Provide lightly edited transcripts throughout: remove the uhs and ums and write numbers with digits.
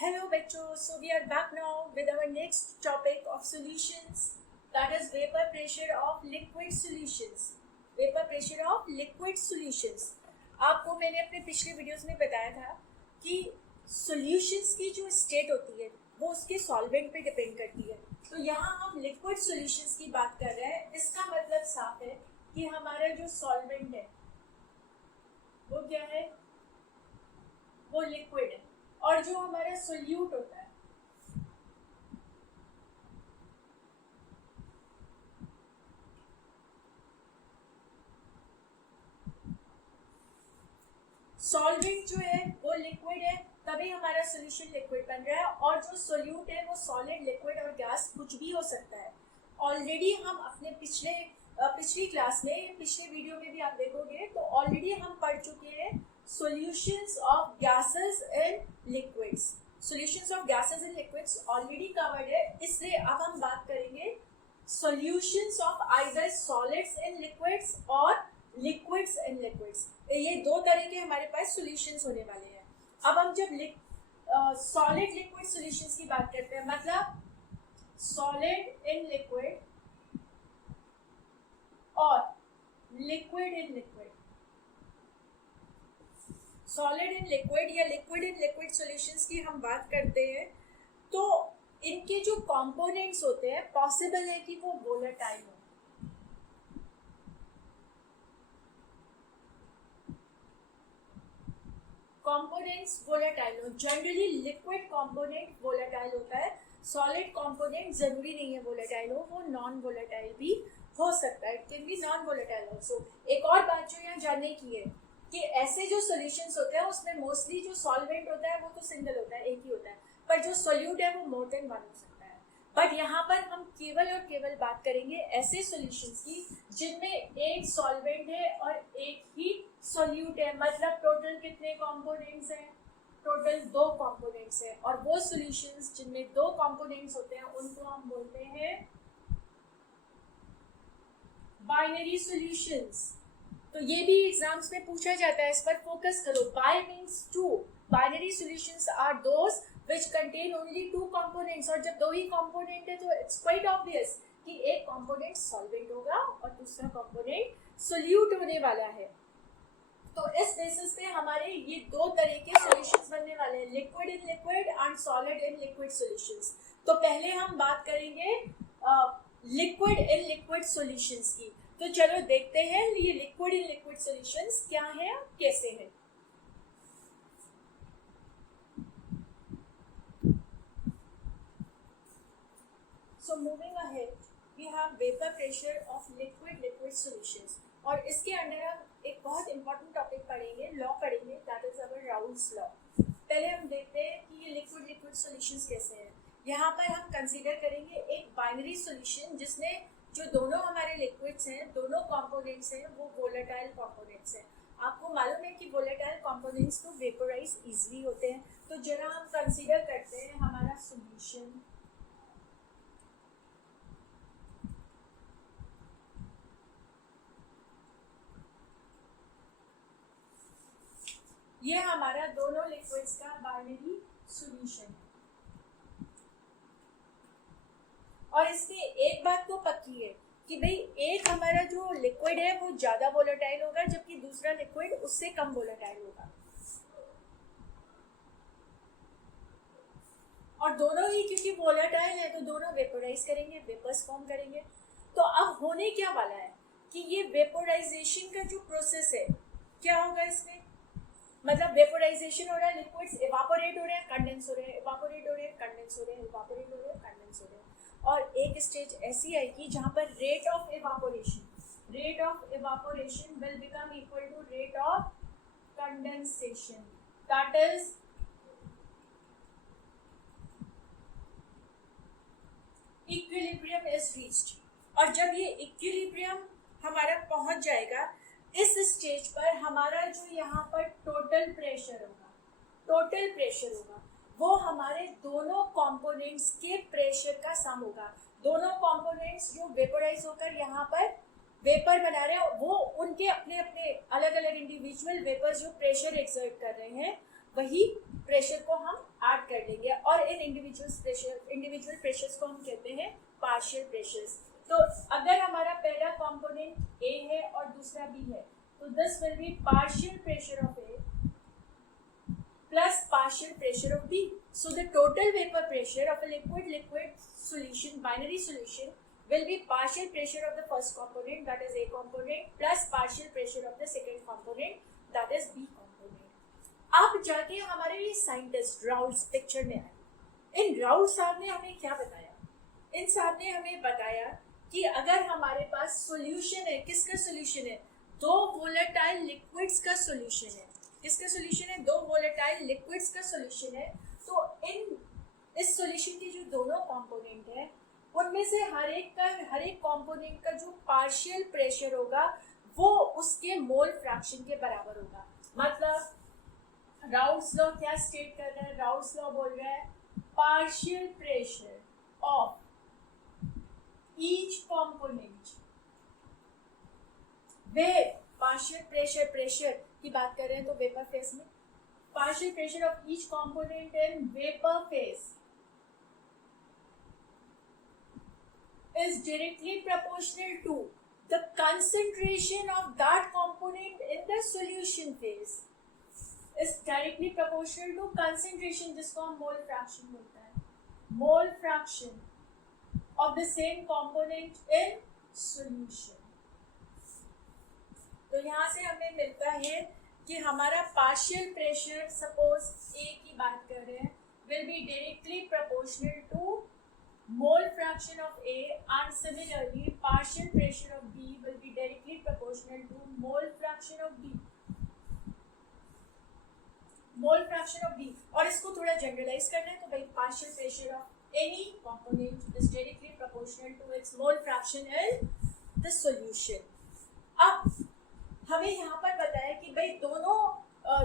Hello bachcho, so we are back now with our next topic of solutions, that is vapor pressure of liquid solutions. Vapor pressure of liquid solutions. आपको मैंने अपने पिछले videos में बताया था कि solutions की जो स्टेट होती है वो उसके सॉल्वेंट पे डिपेंड करती है। तो यहाँ हम लिक्विड सॉल्यूशंस की बात कर रहे हैं। इसका मतलब साफ है कि हमारा जो सॉल्वेंट है वो क्या है, वो लिक्विड है, और जो हमारा सोल्यूट होता है सॉल्वेंट जो है वो लिक्विड है, तभी हमारा सॉल्यूशन लिक्विड बन रहा है। और जो सोल्यूट है वो सॉलिड, लिक्विड और गैस कुछ भी हो सकता है। ऑलरेडी हम अपने पिछली क्लास में, पिछले वीडियो में भी आप देखोगे तो ऑलरेडी हम पढ़ चुके हैं solutions of gases and liquids. Solutions of gases and liquids already covered है, इसलिए अब हम बात करेंगे solutions of either solids and liquids और लिक्विड्स एंड लिक्विड्स। ये दो तरह के हमारे पास सॉल्यूशंस होने वाले हैं। अब हम जब सॉलिड लिक्विड सॉल्यूशंस की बात करते हैं, मतलब सॉलिड इन लिक्विड और liquid in liquid, solid in liquid या लिक्विड इन लिक्विड सॉल्यूशंस की हम बात करते हैं, तो इनके जो कंपोनेंट्स होते हैं पॉसिबल है कि वो वोलेटाइल हो। कंपोनेंट्स वोलेटाइल हो। जनरली लिक्विड कंपोनेंट वोलेटाइल होता है, सॉलिड कंपोनेंट जरूरी नहीं है वोलेटाइल हो, वो नॉन वोलेटाइल भी हो सकता है, it can be non volatile also. एक और बात जो यहाँ जानने की है कि ऐसे जो सॉल्यूशंस होते हैं उसमें मोस्टली जो सॉल्वेंट होता है वो तो सिंगल होता है, एक ही होता है, पर जो सोल्यूट है वो मोर देन वन हो सकता है। बट यहाँ पर हम केवल और केवल बात करेंगे ऐसे सॉल्यूशंस की जिनमें एक सॉल्वेंट है और एक ही सोल्यूट है। मतलब टोटल कितने कंपोनेंट्स हैं? टोटल 2 कंपोनेंट्स हैं, और वो सॉल्यूशंस जिनमें 2 कंपोनेंट्स होते हैं उनको हम बोलते हैं बाइनरी सॉल्यूशंस। तो ये भी एग्जाम्स में पूछा जाता है, इस पर फोकस करो। By means 2। Binary solutions are those which contain only 2 components, और जब 2 ही कंपोनेंट है तो इट्स क्वाइट ऑब्वियस कि एक कंपोनेंट सॉल्वेंट होगा और दूसरा कंपोनेंट सोल्यूट होने वाला है। तो इस बेसिस पे हमारे ये 2 तरह के सॉल्यूशंस बनने वाले हैं, liquid in liquid and solid in liquid solutions. तो पहले हम बात करेंगे लिक्विड इन लिक्विड सॉल्यूशंस की। तो चलो देखते हैं ये लिक्विड इन लिक्विड सॉल्यूशंस क्या है और कैसे है। So moving ahead, we have vapor pressure of liquid solutions, और इसके अंदर हम एक बहुत इंपॉर्टेंट टॉपिक पढ़ेंगे, लॉ पढ़ेंगे, that is our Raoult's law. पहले हम देखते हैं कि ये लिक्विड सॉल्यूशंस कैसे हैं। यहाँ पर हम कंसीडर करेंगे एक बाइनरी सॉल्यूशन जिसमें जो दोनों हमारे लिक्विड्स हैं, दोनों कंपोनेंट्स हैं, वो वोलेटाइल कंपोनेंट्स हैं। आपको मालूम है कि वोलेटाइल कंपोनेंट्स तो वेपोराइज इजीली होते हैं। तो जरा हम कंसीडर करते हैं हमारा सॉल्यूशन, ये हमारा दोनों लिक्विड्स का बाइनरी सॉल्यूशन है। और इसमें एक बात तो पक्की है कि भाई एक हमारा जो लिक्विड है वो ज्यादा वोलेटाइल होगा, जबकि दूसरा लिक्विड उससे कम वोलेटाइल होगा। और दोनों ही क्योंकि वोलेटाइल है तो दोनों वेपोराइज करेंगे, वेपर्स फॉर्म करेंगे। तो अब होने क्या वाला है कि ये वेपोराइजेशन का जो प्रोसेस है क्या होगा इसमें, मतलब वेपोराइजेशन हो रहा है, लिक्विड्स इवापोरेट हो रहे हैं, कंडेंस हो रहे हैं, इवापोरेट हो रहे हैं, कंडेंस हो रहे हैं, इवापोरेट हो रहे हैं, कंडेंस हो रहे हैं। और एक स्टेज ऐसी आएगी जहां पर rate of evaporation will become equal to rate of condensation, that is equilibrium is reached. और जब ये इक्विलिब्रियम हमारा पहुंच जाएगा, इस स्टेज पर हमारा जो यहाँ पर टोटल प्रेशर होगा वो हमारे दोनों कंपोनेंट्स के प्रेशर का सम होगा। दोनों कंपोनेंट्स जो वेपोराइज होकर यहाँ पर वेपर बना रहे हैं, वो उनके अपने अपने अलग अलग इंडिविजुअल वेपर्स जो प्रेशर एक्सर्ट कर रहे हैं, वही प्रेशर को हम ऐड कर लेंगे। प्रेशर्स को हम कहते हैं पार्शियल प्रेशर्स। तो अगर हमारा पहला कंपोनेंट ए है और दूसरा बी है, तो this will be partial pressure of A plus partial pressure of B. So the total vapor pressure of a liquid solution, binary solution, will be partial pressure of the first component, that is A component, plus partial pressure of the second component, that is B component. अब जाके हमारे ये scientist Raoul's picture में आए। इन राउल साहब ने हमें क्या बताया? इन साहब ने हमें बताया कि अगर हमारे पास सॉल्यूशन है, किसका सॉल्यूशन है? दो वोलेटाइल लिक्विड्स का सॉल्यूशन है। किसका सॉल्यूशन है? दो वोलेटाइल लिक्विड्स का सॉल्यूशन है। तो इस सॉल्यूशन के जो दोनों कंपोनेंट है, उनमें से हर एक कंपोनेंट का जो पार्शियल प्रेशर होगा वो उसके मोल फ्रैक्शन के बराबर होगा। मतलब राउल्स लॉ क्या स्टेट कर रहा है? राउल्स लॉ बोल रहा है partial pressure of each component way partial pressure की बात कर रहे हैं तो वेपर फेज में partial pressure of each component in vapour phase is directly proportional to the concentration of that component in the solution phase. Is directly proportional to concentration, जिसको हम mole fraction बोलते हैं, mole fraction of the same component in solution. तो यहाँ से हमें मिलता है कि हमारा पार्शियल प्रेशर, सपोज ए की बात कर रहे हैं, will be directly proportional to mole fraction of A, and similarly partial pressure of B will be directly proportional to mole fraction of B. Mole fraction of B। और इसको थोड़ा generalise करना है तो भाई partial pressure of any component is directly proportional to its mole fraction in the solution. अब हमें यहाँ पर पता है कि भाई दोनों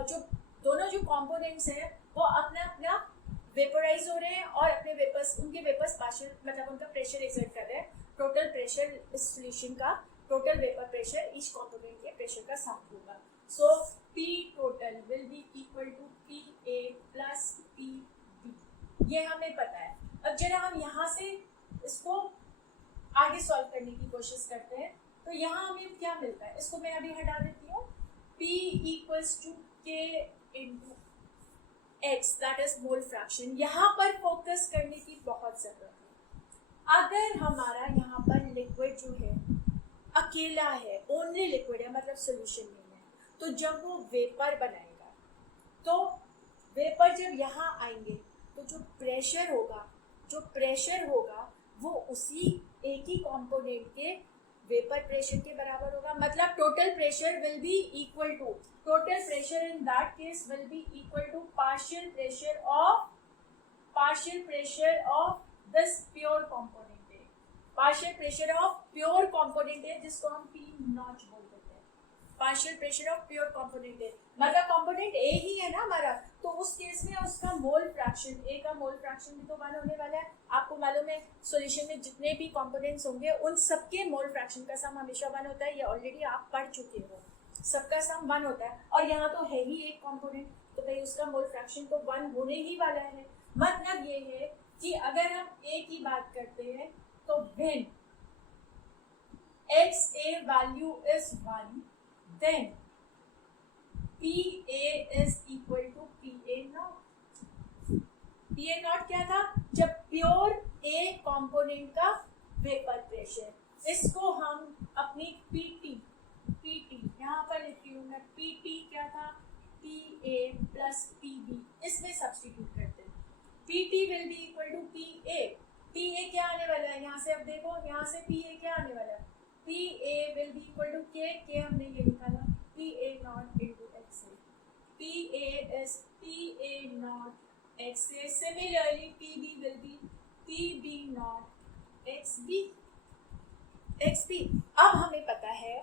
जो कंपोनेंट्स हैं वो अपना अपना वेपराइज हो रहे हैं और अपने उनके वेपर्स पार्शियल मतलब उनका प्रेशर एक्सर्ट कर रहे हैं। टोटल प्रेशर इस सॉल्यूशन का, total vapour pressure each component के प्रेशर का साथ होगा। So P total will be equal to PA plus PB, ये हमें पता है। अब जरा हम यहाँ से इसको आगे सॉल्व करने की कोशिश करते हैं। तो यहाँ हमें क्या मिलता है, इसको मैं अभी हटा देती हूँ। P equals to K into X, that is mole fraction. यहाँ पर फोकस करने की बहुत जरूरत है। अगर हमारा यहाँ पर लिक्विड जो है अकेला है, ओनली लिक्विड है, मतलब सॉल्यूशन नहीं है, तो जब वो वेपर बनाएगा तो वेपर जब यहाँ आएंगे तो जो प्रेशर होगा वो उसी एक ही कंपोनेंट के वेपर प्रेशर के बराबर होगा। मतलब total pressure will be equal to, total pressure in that case will be equal to partial pressure of this pure component है। Partial pressure of pure component है जिसको हम P नॉट बोल देते हैं। Partial pressure of pure component है, मतलब component A ही है ना हमारा, तो उस केस में उसका मोल फ्रैक्शन, A का मोल फ्रैक्शन भी तो 1 होने वाला है। आपको मालूम है सॉल्यूशन में जितने भी कंपोनेंट्स होंगे उन सबके मोल फ्रैक्शन का सम हमेशा 1 होता है। ये ऑलरेडी आप पढ़ चुके हो, सबका सम 1 होता है। और यहाँ तो है ही एक कंपोनेंट, तो भाई उसका मोल फ्रैक्शन तो 1 होने ही वाला है। मतलब ये है कि अगर हम A की बात करते हैं तो when XA value is 1, then PA is equal to PA naught। PA naught क्या था? जब प्योर A कंपोनेंट का वेपर प्रेशर, इसको हम अपनी PT यहाँ पर लिखी हूँ मैं, PT क्या था? PA प्लस PB, इसमें सब्स्टिट्यूट करते हैं। PT will be equal to PA। PA क्या आने वाला है यहाँ से? अब देखो यहाँ से PA क्या आने वाला है? PA will be equal to K हमने ये निकाला, PA not into XA। PA is PA not XA। Similarly PB will be PB not XB। अब हमें पता है,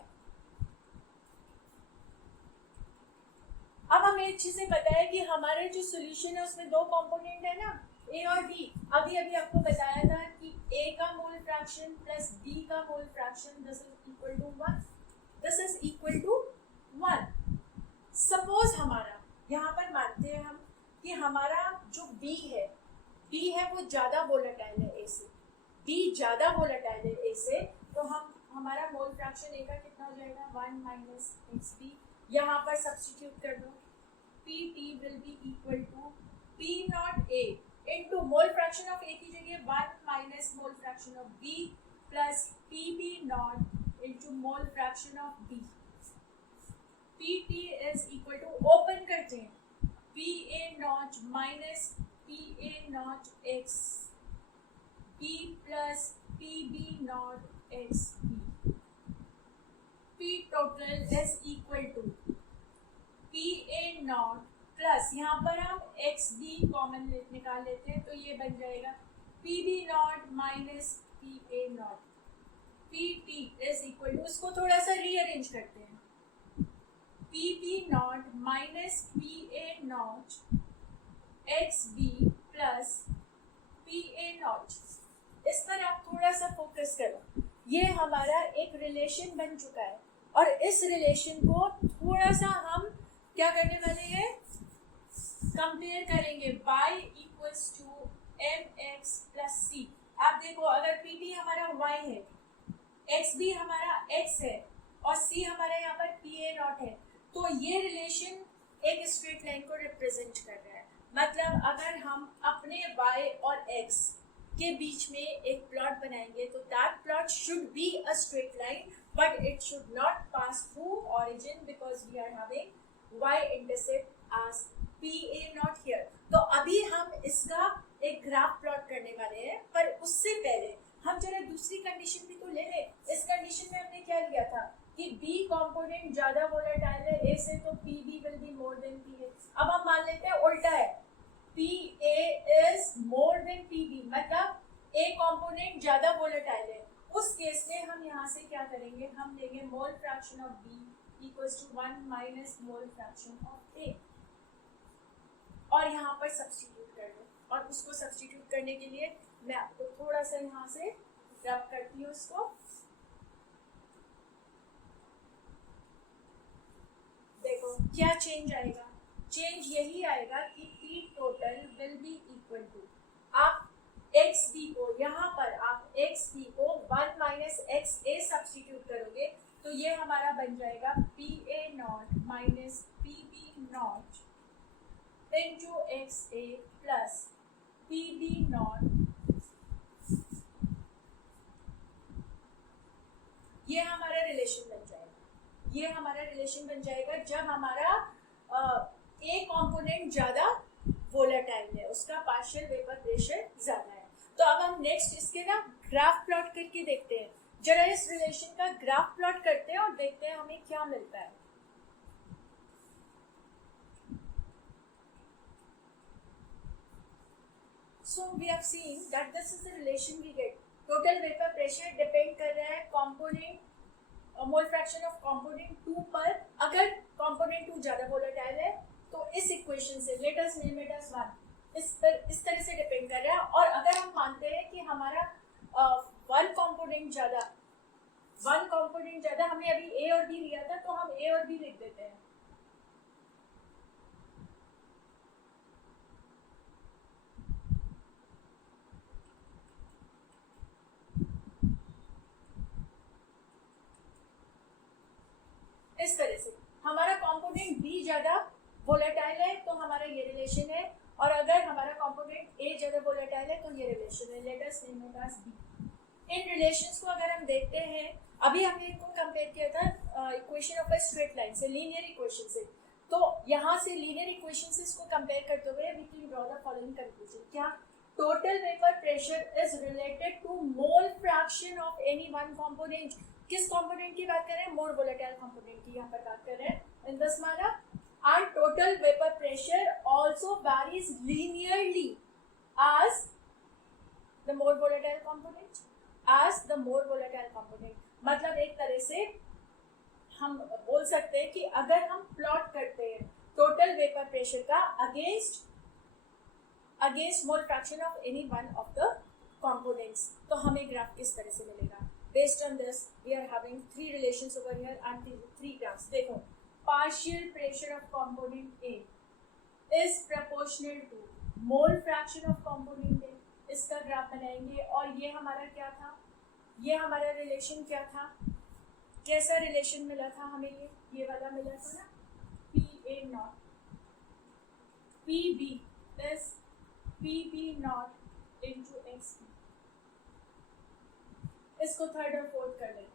अब हमें अच्छे से पता है कि हमारा जो सॉल्यूशन है उसमें दो कंपोनेंट है ना, A और B। अभी आपको बताया था कि A का मोल फ्रैक्शन प्लस B का mole fraction this is equal to 1। Suppose हमारा यहाँ पर मानते हैं हम कि हमारा जो B है, B है वो ज़्यादा वोलेटाइल है A से, B ज़्यादा वोलेटाइल है A से, तो हमारा मोल फ्रैक्शन A का कितना हो जाएगा 1 माइनस XB, यहाँ पर सब्स्टिट्यूट कर दो, PT will be equal to P not A into mole fraction of A की जगह 1 minus mole fraction of B plus PB not into mole fraction of B। PT is equal to, open करते हैं, PA not minus PA not X B plus PB not XB। P total is equal to PA not plus, यहाँ पर हम XB common निकाल लेते हैं, तो ये बन जाएगा PB not minus PA not. PT is equal to, इसको थोड़ा सा रीअरेंज करते हैं, PB not minus PA not XB plus PA not. इस पर आप थोड़ा सा फोकस करो, ये हमारा एक रिलेशन बन चुका है और इस रिलेशन को थोड़ा सा हम क्या करने वाले हैं, कंपेयर करेंगे y equals to mx plus c। आप देखो अगर PT हमारा y है, XB हमारा x है और c हमारा यहाँ पर PA नॉट है, तो ये रिलेशन एक स्ट्रेट लाइन को रिप्रेजेंट कर रहा है। मतलब अगर हम अपने y और x के बीच में एक प्लॉट बनाएंगे तो that plot should be a straight line, but it should not pass through origin because we are having y intercept as PA not here. तो अभी हम इसका एक ग्राफ प्लॉट करने वाले हैं, पर उससे पहले हम जरा दूसरी कंडीशन भी तो ले लें। इस कंडीशन में हमने क्या लिया था कि B कंपोनेंट ज्यादा वोलेटाइल है A से, तो PB will be more than PA। अब हम मान लेते हैं उल्टा है, PA is more than PB, मतलब A कंपोनेंट ज्यादा वोलेटाइल है। उस केस में हम यहाँ से क्या करेंगे, हम लेंगे mole fraction of B equals to 1 minus mole fraction of A और यहाँ पर सब्स्टिट्यूट कर दो। और उसको सब्स्टिट्यूट करने के लिए मैं आपको थोड़ा सा यहाँ से रब करती हूँ उसको। देखो क्या चेंज आएगा, चेंज यही आएगा कि P total will be equal to, आप XB को यहाँ पर आप XB को 1 माइनस XA सब्स्टिट्यूट करोगे तो ये हमारा बन जाएगा PA not minus PB not into XA plus PB not. ये हमारा रिलेशन बन जाएगा, ये हमारा रिलेशन बन जाएगा जब हमारा A कंपोनेंट ज्यादा वोलेटाइल है, उसका पार्शियल वेपर प्रेशर ज्यादा है। तो अब हम नेक्स्ट इसके ना ग्राफ प्लॉट करके देखते हैं, जरा इस रिलेशन का ग्राफ प्लॉट करते हैं और देखते हैं हमें क्या मिलता है। So we have seen that this is the relation we get. Total vapor pressure depend कर रहा है component mole fraction of component 2 पर। अगर कंपोनेंट 2 ज्यादा वोलेटाइल है तो इस इक्वेशन से let us name it as 1, इस पर इस तरह से डिपेंड कर रहा है। और अगर हम मानते हैं कि हमारा वन कंपोनेंट ज्यादा, हमने अभी ए और बी लिया था तो हम ए और बी लिख देते हैं। इस तरह से हमारा कंपोनेंट बी ज्यादा वोलेटाइल है तो हमारा ये रिलेशन है, और अगर हमारा कंपोनेंट ए ज्यादा वोलेटाइल है तो ये रिलेशन है। Let us name it as B. इन रिलेशंस को अगर हम देखते हैं, अभी हमने इनको कंपेयर किया था equation of a straight line से, लीनियर इक्वेशन से। तो यहाँ से लीनियर इक्वेशन से इसको कंपेयर करते हुए we can draw the following conclusion. क्या? Total vapour pressure is related to mole fraction of any one component. किस कंपोनेंट की बात कर रहे हैं? मोर वोलेटाइल कंपोनेंट की यहाँ पर बात कर रहे हैं। In this manner and total vapor pressure also varies linearly as the more volatile component, मतलब एक तरह से हम बोल सकते हैं कि अगर हम प्लॉट करते हैं टोटल वेपर प्रेशर का against mole fraction of any one of the components, तो हमें ग्राफ किस तरह से मिलेगा? Based on this we are having 3 relations over here and 3 graphs. देखो, partial pressure of component A is proportional to mole fraction of component A बनाएंगे। और ये हमारा क्या था, ये हमारा रिलेशन क्या था, कैसा रिलेशन मिला था हमें, ये वाला मिला था ना, P A nought P B plus P B nought into X B. इसको थर्ड और फोर्थ कर लेते हैं।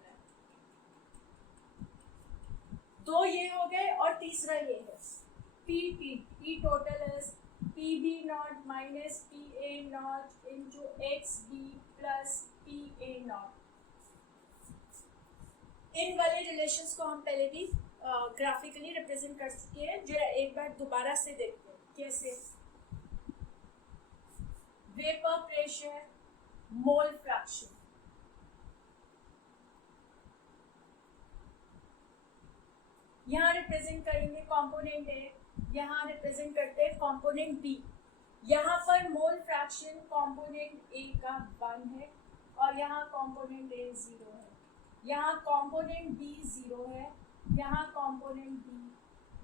दो ये हो गए और तीसरा ये है P T, P total is P B naught minus P A naught into X B plus P A naught. इन वाले रिलेशंस को हम पहले भी ग्राफिकली रिप्रेजेंट कर चुके हैं। जरा एक बार दोबारा से देखते हैं कैसे। वेपर प्रेशर, मोल फ्रैक्शन, यहाँ रिप्रेजेंट करेंगे कंपोनेंट ए, यहाँ रिप्रेजेंट करते हैं कंपोनेंट बी। यहाँ पर मोल फ्रैक्शन कंपोनेंट ए का 1 है और यहाँ कंपोनेंट ए 0 है, यहाँ कंपोनेंट बी 0 है, यहाँ कंपोनेंट बी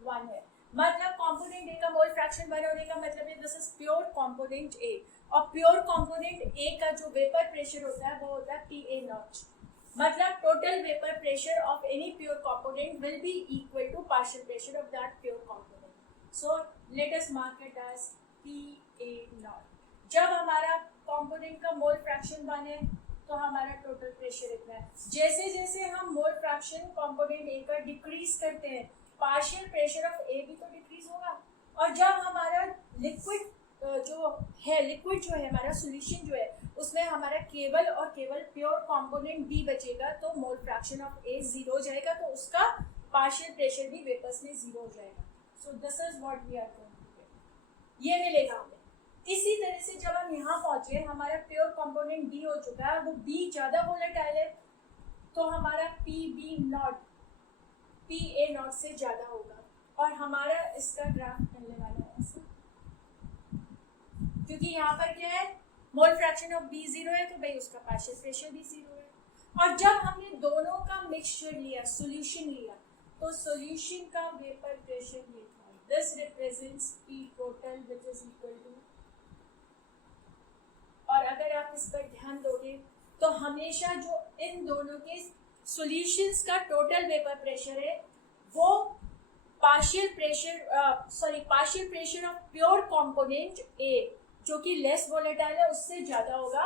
1 है। मतलब कंपोनेंट ए का मोल फ्रैक्शन 1 होने का मतलब है दिस इज प्योर कंपोनेंट ए। और प्योर कंपोनेंट ए का जो वेपर प्रेशर होता है वो होता है पी ए नॉट। मतलब total vapour pressure of any pure component will be equal to partial pressure of that pure component. So let us mark it as P A nought. जब हमारा component का mole fraction 1 है तो हमारा total pressure इतना है। जैसे जैसे हम मोल फ्रैक्शन कंपोनेंट ए का डिक्रीज करते हैं, पार्शियल प्रेशर ऑफ ए भी तो डिक्रीज होगा। और जब हमारा लिक्विड जो है हमारा सॉल्यूशन जो है उसमें हमारा केवल और केवल प्योर कंपोनेंट बी बचेगा, तो मोल फ्रैक्शन ऑफ ए 0 हो जाएगा, तो उसका पार्शियल प्रेशर भी वेपर्स में 0 हो जाएगा। So this is what we are going to get, ये मिलेगा हमें। इसी तरह से जब हम यहाँ पहुंचे, हमारा प्योर कंपोनेंट बी हो चुका है, वो बी ज्यादा वोलेटाइल है, तो हमारा P B nought P A nought से ज्यादा होगा और हमारा इसका ग्राफ मिलने वाला है ऐसा, क्योंकि यहाँ पर क्या है, मोल फ्रैक्शन ऑफ बी 0 है, तो भाई उसका पार्शियल प्रेशर भी 0 है। और जब हमने दोनों का मिक्सचर लिया, सॉल्यूशन लिया, तो सॉल्यूशन का वेपर प्रेशर ये था। This represents P total which is equal to, और अगर आप इस पर ध्यान दोगे तो हमेशा जो इन दोनों के सॉल्यूशंस का टोटल वेपर प्रेशर है वो partial pressure of pure component ए जो कि लेस वोलेटाइल है उससे ज्यादा होगा,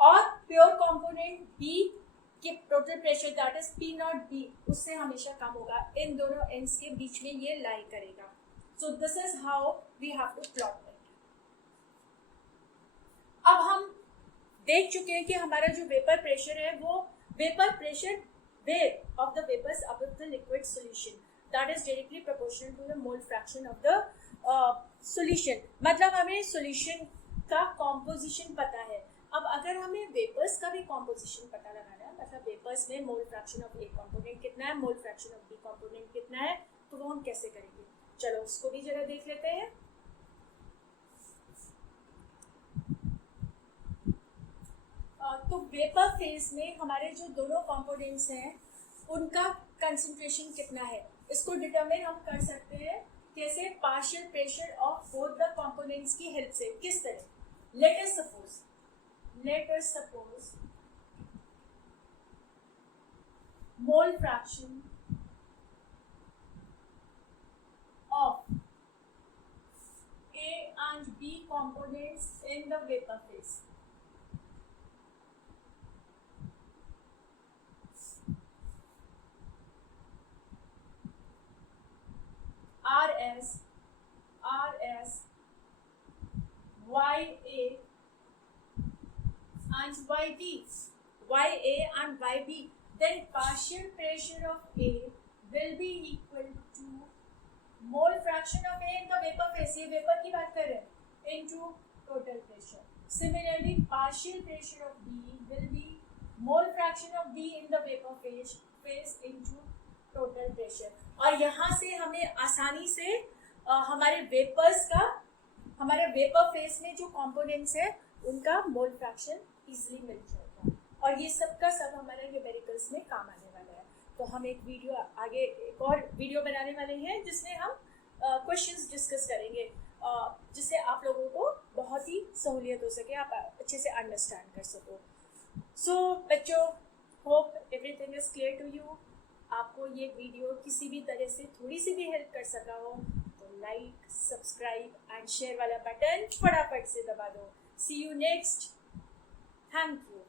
और प्योर कंपोनेंट बी के total pressure that is P not be उससे हमेशा कम होगा। इन दोनों एंड्स के बीच में ये लाई करेगा। So this is how we have to plot it. अब हम देख चुके हैं कि हमारा जो वेपर प्रेशर है वो vapour pressure weight of the vapours above the liquid solution that is directly proportional to the mole fraction of the solution. मतलब हमें सॉल्यूशन का कॉम्पोजिशन पता है। अब अगर हमें वेपर्स का भी कॉम्पोजिशन पता लगाना है, मतलब वेपर्स में mole fraction of A component कितना है, mole fraction of B component कितना है, तो वो हम कैसे करेंगे, चलो उसको भी जरा देख लेते हैं। तो वेपर फेज में हमारे जो दोनों कंपोनेंट्स हैं उनका कंसंट्रेशन कितना है, इसको डिटरमिन हम कर सकते हैं कैसे, partial pressure of both the components की हेल्प से। किस तरह, let us suppose mole fraction of A and B components in the vapor phase. RS YA and YB, YA and YB, then partial pressure of A will be equal to mole fraction of A in the vapor phase, ये vapor की बात कर रहे हैं, into total pressure. Similarly, partial pressure of B will be mole fraction of B in the vapor phase into total pressure. और यहाँ से हमें आसानी से हमारे वेपर्स का, हमारे वेपर फेज में जो कंपोनेंट्स है उनका मोल फ्रैक्शन इजीली मिल जाएगा, और ये सब का सब हमारे न्यूमेरिकल्स में काम आने वाला है। तो हम एक वीडियो आगे, एक और वीडियो बनाने वाले हैं जिसमें हम क्वेश्चंस डिस्कस करेंगे, जिससे आप लोगों को बहुत ही सहूलियत हो सके, आप अच्छे से अंडरस्टैंड कर सको। सो बच्चों, hope everything is clear to you. आपको ये वीडियो किसी भी तरह से थोड़ी सी भी हेल्प कर सका हो तो लाइक, सब्सक्राइब एंड शेयर वाला बटन फटाफट से दबा दो। सी यू नेक्स्ट। Thank you.